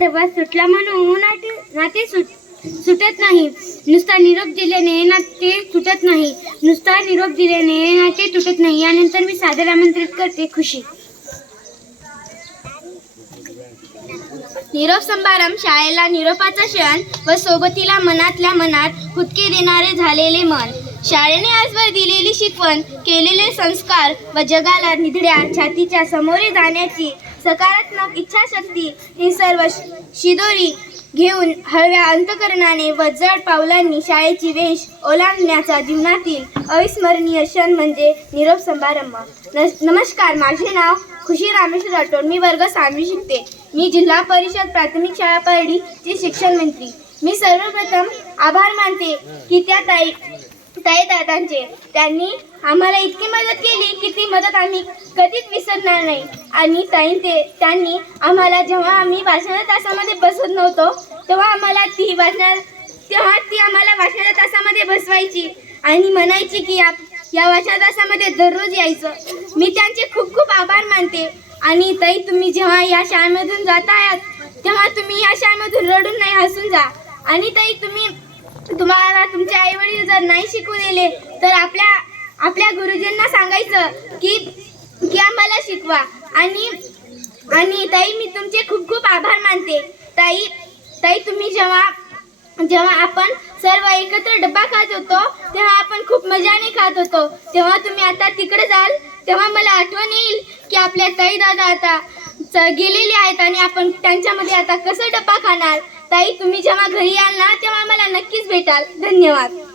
तेव्हा सुटला म्हणून नाते नाते सुट सुटत नाही. नुसता निरोप दिल्याने नाते तुटत नाही. नुसता निरोप दिल्याने नाते तुटत नाही. यानंतर मी सादर आमंत्रित करते खुशी. निरोप समारंभ शाळेला निरोपाचा क्षण व सोबतीला मनातल्या मनात हुदके देणारे झालेले मन. शाळेने आजवर दिलेली शिकवण केलेले संस्कार व जगाला निधड्या छातीच्या समोरे जाण्याची सकारात्मक इच्छाशक्ती ही सर्व श- शिदोरी घेऊन हळव्या अंतकरणाने व जड पावलांनी शाळेची वेश ओलांडण्याचा जीवनातील अविस्मरणीय क्षण म्हणजे निरोप समारंभ. न- नमस्कार माझे नाव खुशी रामेश्वर राठोड. मी वर्ग सहावी शिकते. मी जिल्हा परिषद प्राथमिक शाळा परळीची शिक्षण मंत्री मी सर्वप्रथम आभार मानते की त्या ताई ताई दादांचे. त्यांनी आम्हाला इतकी मदत केली की ती मदत आम्ही कधीच विसरणार नाही. आणि ताई ते त्यांनी आम्हाला जेव्हा आम्ही वाचना तासामध्ये बसत नव्हतो तेव्हा आम्हाला ती वाचना तेव्हा ती आम्हाला वाचना तासामध्ये बसवायची आणि म्हणायची की आप या वाचना तासामध्ये दररोज यायचं. मी त्यांचे खूप खूप आभार मानते. आणि ताई तुम्ही जेव्हा या शाळेमधून जात आहात तेव्हा तुम्ही या शाळेमधून रडून नाही हसून जा. आणि ताई तुम्ही तुम्हाला तुमचे आई वडील जर नाही शिकू दिले तर आपल्या आपल्या गुरुजींना सांगायचं की की आम्हाला शिकवा. आणि आणि ताई मी तुमचे खूप खूप आभार मानते. ताई ताई तुम्ही जेव्हा जेव्हा आपण सर्व एकत्र डब्बा खात होतो तेव्हा आपण खूप मजाने खात होतो. तेव्हा तुम्ही आता तिकडे जाल तेव्हा मला आठवण येईल की आपल्या ताई दादा आता च- गेलेले आहेत आणि आपण त्यांच्यामध्ये आता कसं डब्बा खाणार? ताई तुम्ही जेव्हा घरी याल ना तेव्हा मला नक्कीच भेटाल. धन्यवाद.